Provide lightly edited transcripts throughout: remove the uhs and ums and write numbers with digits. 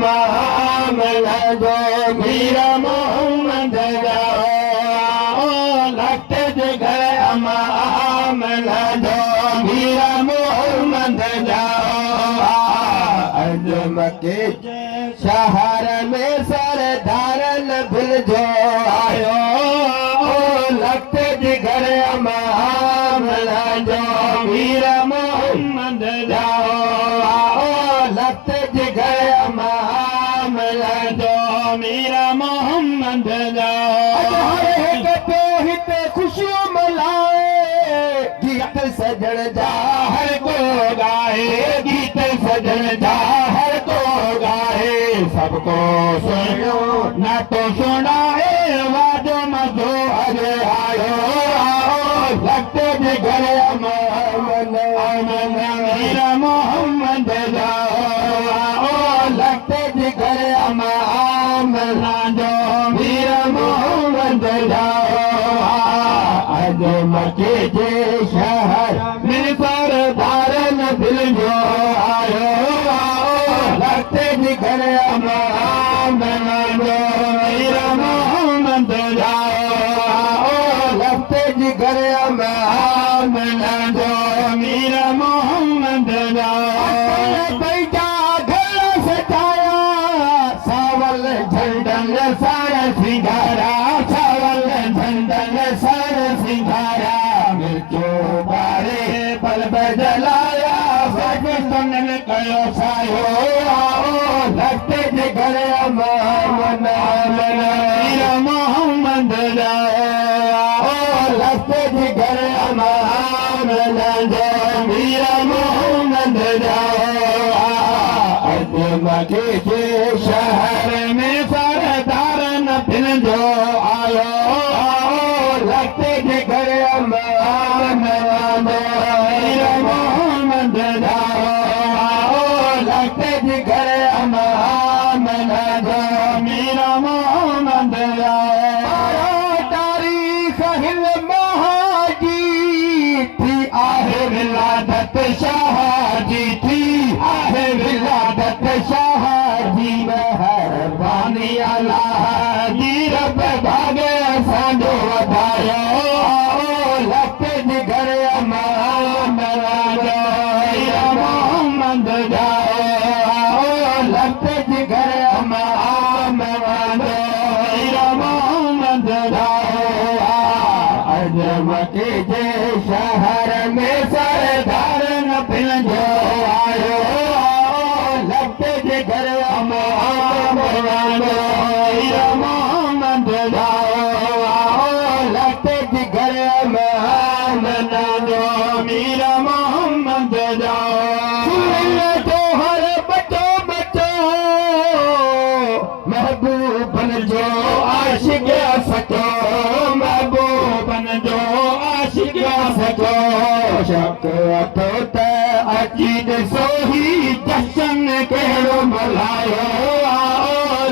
मामला जो मीर मोहम्मद जाओ लट जिगर मामला जो मीर मोहम्मद जाओ अज मके शहर में सरदारन भिल जो आयो लट जिगर मामला जो मीर मोहम्मद जाओ लट जिगर मामला जो मीर मोहम्मद जाओ हित खुशियों मलाए गीत सजण जा हर को गाए गीत सजण जा हर को गाए सबको सुनो ना तो सुनाए वाजो मजो अरे आयो लट जिगर मीर मोहम्मद जाओ लट जिगर मामला जो मीर मोहम्मद जाओ अज मके जे शहर में सरदारन दिल जो आयो लट जिगर मामला जो मीर मोहम्मद जाओ लट जिगर मामला जो मीर मोहम्मद जाओ बैठा घर सजाया सावल झंडन सारा सिंगारा सावल झंडन सारा सिंगारा मिर्चो बारे बल्ब जलाया पाकिस्तान में कयो सायो लट जिगर मीर मोहम्मद जाओ लट जिगर मामला जो मीर मोहम्मद जाओ अज मके जे शहर में सरदारन फिर जो आयो लट जिगर मामला जो मीर मोहम्मद जाओ लट जिगर मामला जो मीर मोहम्मद जाओ तारीख हिल महाजी थी आहे विलादत शाहजी थी आहे विलादत शाहजी मेहरबानी अल्लाह जी रब भागे असांजो वधायो लट जिगर मामला जो मीर मोहम्मद जाओ लट जिगर मामला जो मीर मोहम्मद जाओ अज मके जे शहर में सरदारन फिर जो आयो लट जिगर मामला जो मीर मोहम्मद जाओ लट जिगर मामला जो मीर मोहम्मद जाओ तो हर बचो बचो महबूबन जो आशिक सचो महबूबन जो आशिक सचो शक अथो त अची ॾिसो ही जशन कहिड़ो मल्हायो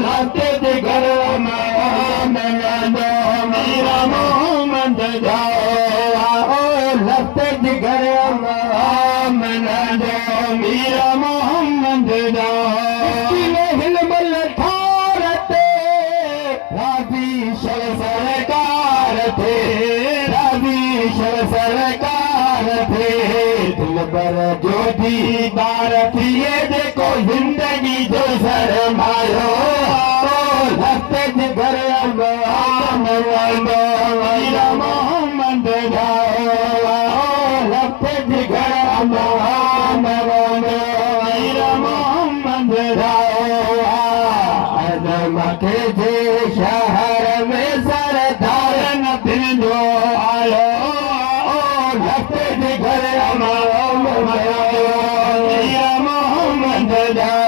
लट जिगर मामला जो मीर मोहम्मद जाओ लट जिगर मामला जो मीर मोहम्मद जाओ हिलमल ठार ते राज़ी शर सरकार थे राज़ी शर सरकार थे दिलबर जो दीदार थिए जेको जिंदगी जो सरमायो लट जिगर मामला जो मीर मोहम्मद जाओ लट जिगर मामला जो मीर मोहम्मद जाओ अज मके जे शहर में सरदारन फिर जो आयो लट जिगर मामला जो मीर मोहम्मद जाओ